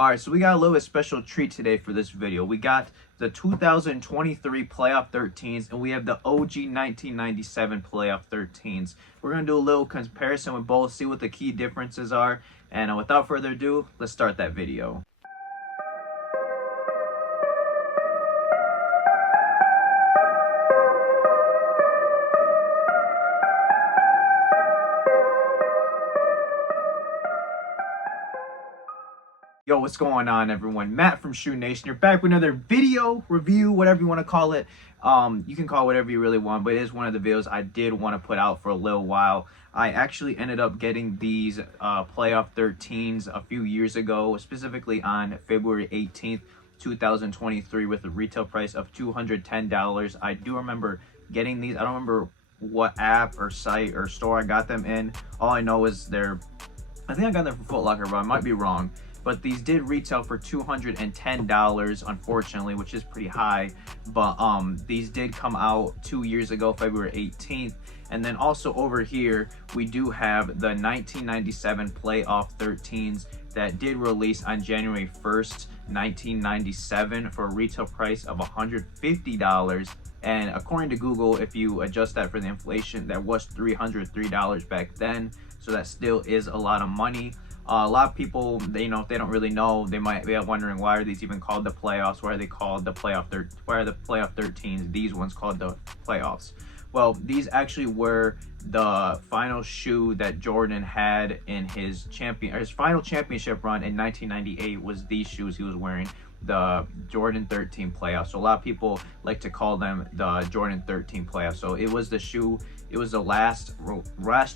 Alright, so we got a little bit special treat today for this video. We got the 2023 Playoff 13s and we have the OG 1997 Playoff 13s. We're going to do a little comparison with both, see what the key differences are, and without further ado, let's start that video. Yo, what's going on, everyone? Matt from Shoe Nation. You're back with another video review, whatever you want to call it. You can call it whatever you really want, but it is one of the videos I did want to put out for a little while. I actually ended up getting these Playoff 13s a few years ago, specifically on February 18th, 2023, with a retail price of $210. I do remember getting these. I don't remember what app or site or store I got them in. All I know is I think I got them from Foot Locker, but I might be wrong. But these did retail for $210, unfortunately, which is pretty high. But these did come out 2 years ago, February 18th. And then also over here, we do have the 1997 Playoff 13s that did release on January 1st, 1997 for a retail price of $150. And according to Google, if you adjust that for the inflation, that was $303 back then. So that still is a lot of money. A lot of people, if they don't really know, they might be wondering, why are these even called the playoffs? Why are they called the playoff? Why are the playoff 13s? These ones called the playoffs? Well, these actually were the final shoe that Jordan had in his final championship run in 1998. Was these shoes he was wearing, the Jordan 13 playoffs. So a lot of people like to call them the Jordan 13 playoffs. So it was the shoe. It was the last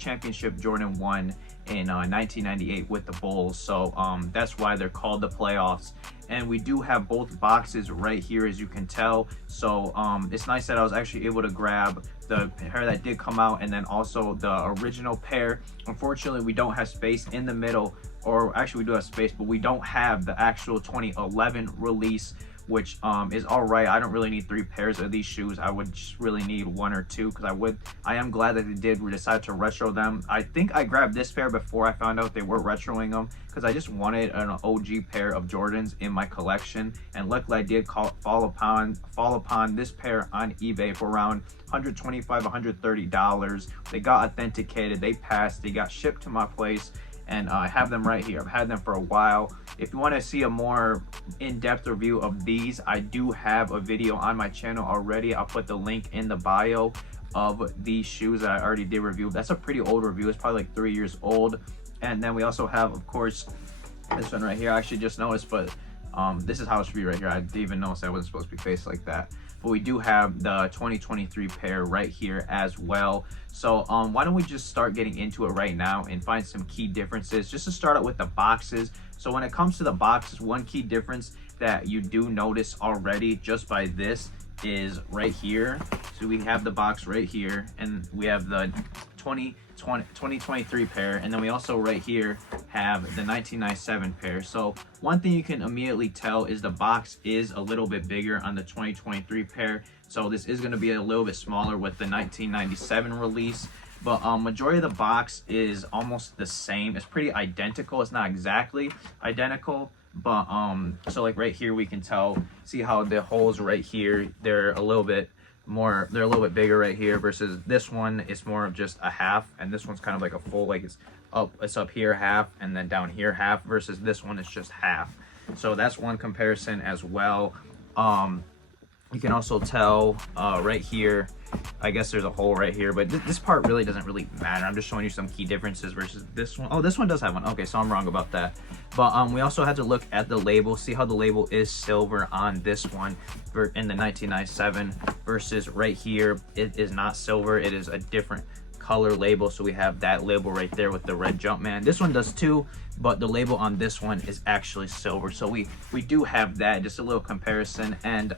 championship Jordan won in 1998 with the Bulls. So that's why they're called the playoffs. And we do have both boxes right here, as you can tell. So it's nice that I was actually able to grab the pair that did come out and then also the original pair. Unfortunately, we don't have space in the middle, or actually we do have space, but we don't have the actual 2011 release, which is all right. I don't really need 3 pairs of these shoes. I would just really need 1 or 2, because I am glad that they did decide to retro them. I think I grabbed this pair before I found out they were retroing them, because I just wanted an OG pair of Jordans in my collection. And luckily I did fall upon this pair on eBay for around $125, $130. They got authenticated, they passed, they got shipped to my place. And I have them right here. I've had them for a while. If you want to see a more in-depth review of these, I do have a video on my channel already. I'll put the link in the bio of these shoes that I already did review. That's a pretty old review. It's probably like 3 years old. And then we also have, of course, this one right here. I actually just noticed, but this is how it should be right here. I didn't even notice that wasn't supposed to be faced like that. But we do have the 2023 pair right here as well. So why don't we just start getting into it right now and find some key differences, just to start out with the boxes. So when it comes to the boxes, one key difference that you do notice already just by this is right here. So we have the box right here, and we have the 2023 pair, and then we also right here have the 1997 pair. So one thing you can immediately tell is the box is a little bit bigger on the 2023 pair. So this is going to be a little bit smaller with the 1997 release, but majority of the box is almost the same. It's pretty identical. It's not exactly identical, but so like right here we can see how the holes right here, they're a little bit bigger right here, versus this one is more of just a half, and this one's kind of like a full, like it's up here half and then down here half, versus this one is just half. So that's one comparison as well. You can also tell right here, I guess there's a hole right here, but this part really doesn't really matter. I'm just showing you some key differences versus this one. Oh, this one does have one. Okay, so I'm wrong about that. But we also had to look at the label, see how the label is silver on this one in the 1997 versus right here, it is not silver. It is a different color label. So we have that label right there with the red Jumpman. This one does too, but the label on this one is actually silver. So we do have that, just a little comparison. And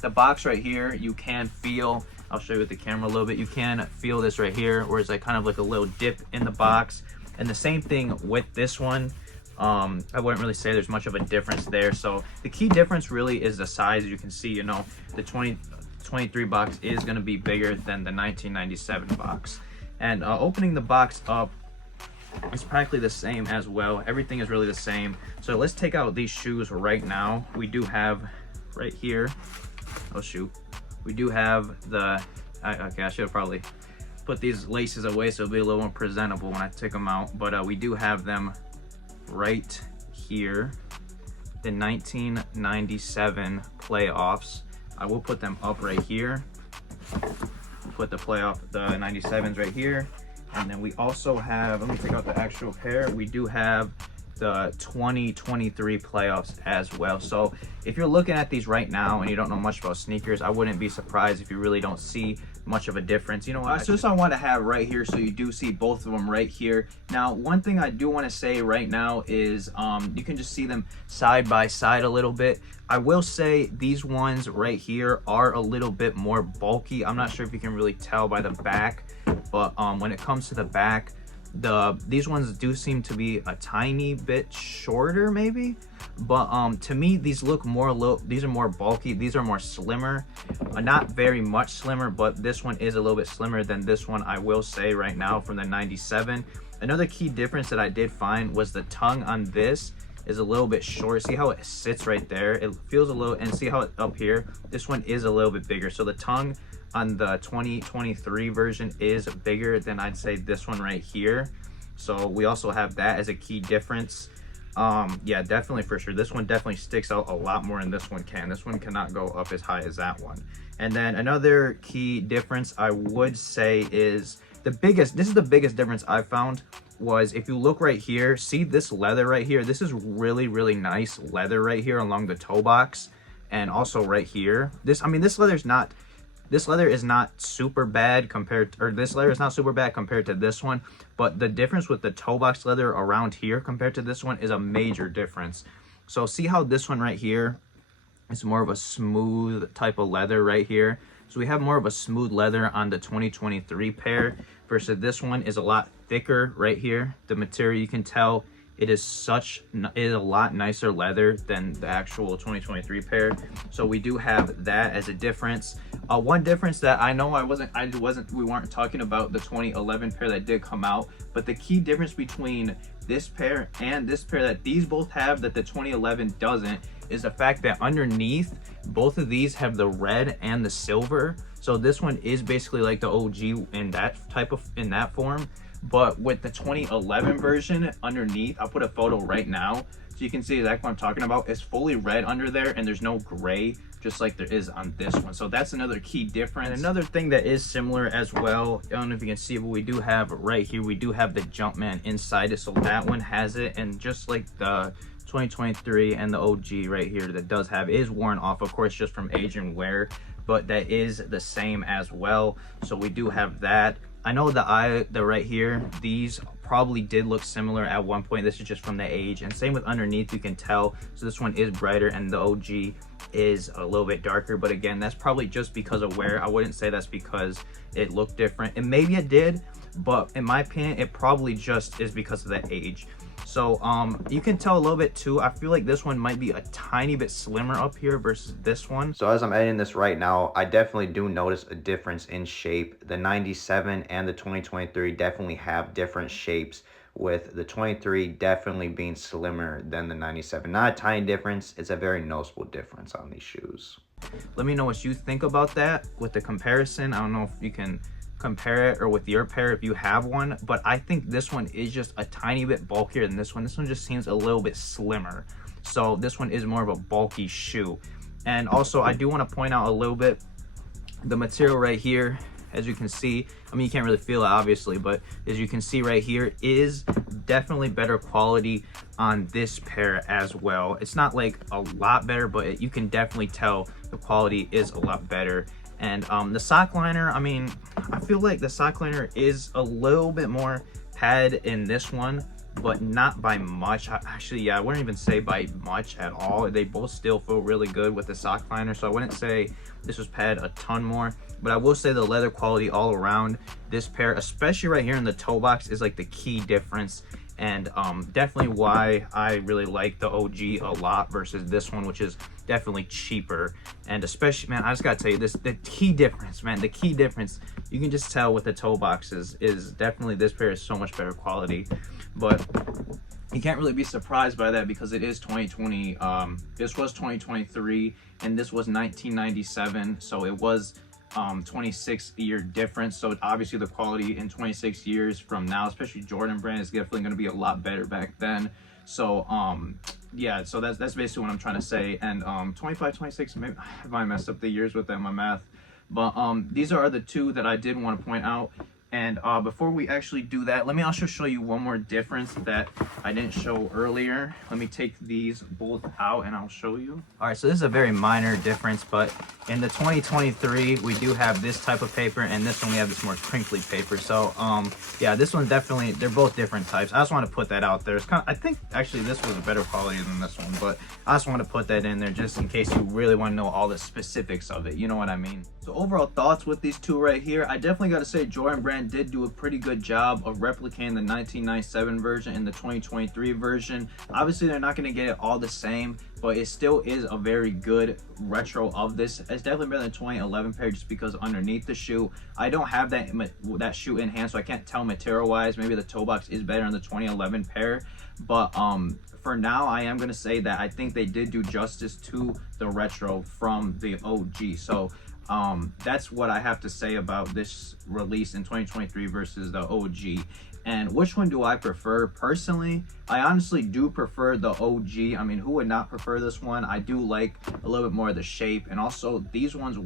the box right here, you can feel, I'll show you with the camera a little bit, you can feel this right here, where it's like kind of like a little dip in the box. And the same thing with this one. I wouldn't really say there's much of a difference there. So the key difference really is the size. As you can see, the 2023 box is going to be bigger than the 1997 box. And opening the box up, It's practically the same as well. Everything is really the same. So let's take out these shoes right now. We do have right here, oh shoot, we do have the, okay, I should have probably put these laces away so it'll be a little more presentable when I take them out. But we do have them right here, the 1997 playoffs. I will put them up right here. Put the playoff, the 97s right here. And then we also have, let me take out the actual pair. We do have the 2023 playoffs as well. So if you're looking at these right now and you don't know much about sneakers, I wouldn't be surprised if you really don't see much of a difference. You know what, so I want to have right here, so you do see both of them right here. Now, one thing I do want to say right now is you can just see them side by side a little bit. I will say these ones right here are a little bit more bulky. I'm not sure if you can really tell by the back, but when it comes to the back, these ones do seem to be a tiny bit shorter maybe, but to me these look more these are more bulky, these are more slimmer, not very much slimmer, but this one is a little bit slimmer than this one, I will say right now, from the 97. Another key difference that I did find was the tongue on this is a little bit short. See how it sits right there? It feels a little, and see how it up here, this one is a little bit bigger. So the tongue on the 2023 version is bigger than I'd say this one right here. So we also have that as a key difference. Yeah, definitely for sure. This one definitely sticks out a lot more than this one can. This one cannot go up as high as that one. And then another key difference I would say is this is the biggest difference I found, was if you look right here, see this leather right here? This is really, really nice leather right here along the toe box, and also right here. This leather is not super bad compared to, or this leather is not super bad compared to this one, but the difference with the toe box leather around here compared to this one is a major difference. So see how this one right here is more of a smooth type of leather right here. So we have more of a smooth leather on the 2023 pair versus this one is a lot thicker right here. The material, you can tell it is a lot nicer leather than the actual 2023 pair. So we do have that as a difference. One difference that I know we weren't talking about the 2011 pair that did come out, but the key difference between this pair and this pair that these both have that the 2011 doesn't is the fact that underneath both of these have the red and the silver. So this one is basically like the OG in that form. But with the 2011 version underneath, I'll put a photo right now so you can see exactly what I'm talking about. It's fully red under there and there's no gray, just like there is on this one. So that's another key difference. And another thing that is similar as well, I don't know if you can see it, but we do have right here, we do have the Jumpman inside it. So that one has it, and just like the 2023 and the OG right here that does have, is worn off, of course, just from age and wear, but that is the same as well. So we do have that. I know the right here, these probably did look similar at one point. This is just from the age, and same with underneath, you can tell. So this one is brighter and the OG is a little bit darker, but again, that's probably just because of wear. I wouldn't say that's because it looked different, and maybe it did, but in my opinion, it probably just is because of the age. So you can tell a little bit too. I feel like this one might be a tiny bit slimmer up here versus this one. So as I'm editing this right now, I definitely do notice a difference in shape. The 97 and the 2023 definitely have different shapes, with the 23 definitely being slimmer than the 97. Not a tiny difference, it's a very noticeable difference on these shoes. Let me know what you think about that with the comparison. I don't know if you can compare it or with your pair if you have one, but I think this one is just a tiny bit bulkier than this one. This one just seems a little bit slimmer, so this one is more of a bulky shoe. And also I do want to point out a little bit the material right here. As you can see, I mean, you can't really feel it obviously, but as you can see right here is definitely better quality on this pair as well. It's not like a lot better, but you can definitely tell the quality is a lot better. And the sock liner, I mean, I feel like the sock liner is a little bit more padded in this one, but not by much. Actually, yeah, I wouldn't even say by much at all. They both still feel really good with the sock liner, so I wouldn't say this was padded a ton more. But I will say the leather quality all around this pair, especially right here in the toe box, is like the key difference. And definitely why I really like the OG a lot versus this one, which is definitely cheaper. And especially, man, I just gotta tell you this, the key difference, man, the key difference, you can just tell with the toe boxes is definitely this pair is so much better quality. but you can't really be surprised by that because it is 2020. This was 2023 and this was 1997, so it was 26-year difference. So obviously the quality in 26 years from now, especially Jordan brand, is definitely going to be a lot better back then. So yeah, so that's basically what I'm trying to say. And 25, 26, maybe I messed up the years with that, my math, but these are the two that I did want to point out. And before we actually do that, let me also show you one more difference that I didn't show earlier. Let me take these both out and I'll show you. All right, so this is a very minor difference, but in the 2023, we do have this type of paper, and this one we have this more crinkly paper. So yeah, this one definitely, they're both different types. I just want to put that out there. It's kind of, I think actually this was a better quality than this one, but I just want to put that in there just in case you really want to know all the specifics of it. You know what I mean? So overall thoughts with these two right here, I definitely got to say Jordan brand did do a pretty good job of replicating the 1997 version and the 2023 version. Obviously they're not going to get it all the same, but it still is a very good retro of this. It's definitely better than the 2011 pair just because underneath the shoe, I don't have that shoe in hand, so I can't tell material wise. Maybe the toe box is better on the 2011 pair, but for now I am going to say that I think they did do justice to the retro from the OG. So that's what I have to say about this release in 2023 versus the OG. And which one do I prefer? Personally, I honestly do prefer the OG. I mean, who would not prefer this one? I do like a little bit more of the shape, and also these ones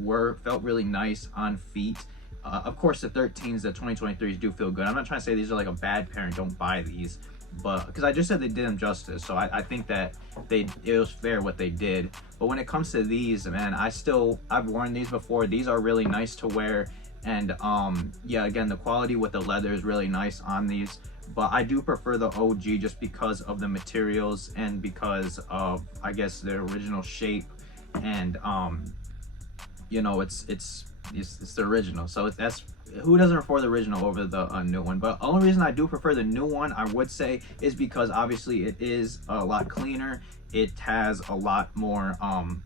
felt really nice on feet. Of course, the 13s, the 2023s do feel good. I'm not trying to say these are like a bad pair and don't buy these, but because I just said they did them justice, so I think that it was fair what they did. But when it comes to these, man, I've worn these before. These are really nice to wear, and yeah, again, the quality with the leather is really nice on these. But I do prefer the OG just because of the materials and because of, I guess, the original shape, and you know, it's the original. So that's, who doesn't prefer the original over the new one? But the only reason I do prefer the new one, I would say, is because obviously it is a lot cleaner. It has a lot more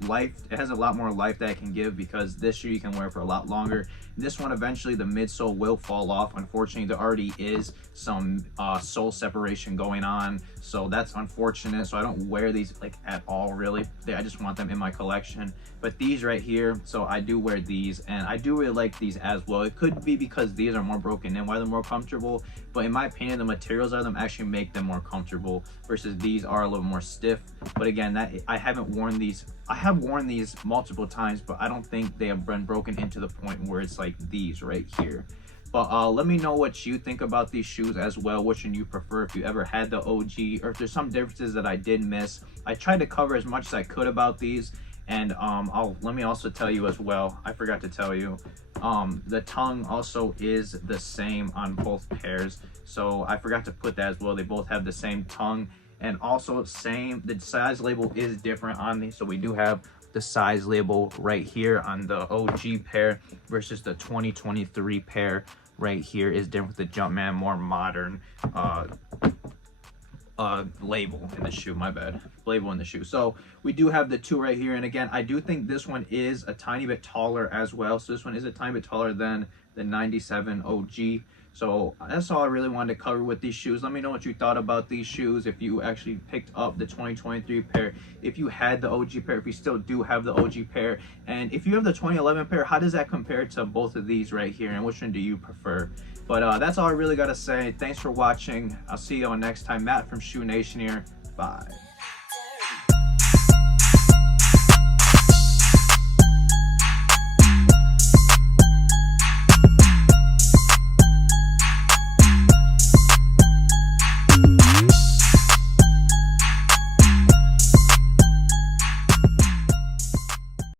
life. It has a lot more life that it can give, because this shoe you can wear for a lot longer. This one, eventually the midsole will fall off. Unfortunately, there already is some sole separation going on, so that's unfortunate. So I don't wear these like at all, really. I just want them in my collection. But these right here, so I do wear these, and I do really like these as well. It could be because these are more broken in, why they're more comfortable, but in my opinion, the materials of them actually make them more comfortable versus these are a little more stiff. But again, that I haven't worn these. I have worn these multiple times, but I don't think they have been broken into the point where it's like these right here. But let me know what you think about these shoes as well, which one you prefer, if you ever had the OG, or if there's some differences that I did miss. I tried to cover as much as I could about these. And let me also tell you as well, I forgot to tell you, the tongue also is the same on both pairs, so I forgot to put that as well. They both have the same tongue, and also the size label is different on these. So we do have the size label right here on the OG pair versus the 2023 pair right here is different with the Jumpman more modern label in the shoe. My bad, label in the shoe. So we do have the two right here, and again, I do think this one is a tiny bit taller as well. So this one is a tiny bit taller than the 97 OG. So that's all I really wanted to cover with these shoes. Let me know what you thought about these shoes, if you actually picked up the 2023 pair, if you had the OG pair, if you still do have the OG pair, and if you have the 2011 pair, how does that compare to both of these right here, and which one do you prefer? But that's all I really got to say. Thanks for watching. I'll see you on next time. Matt from Shoe Nation here. Bye.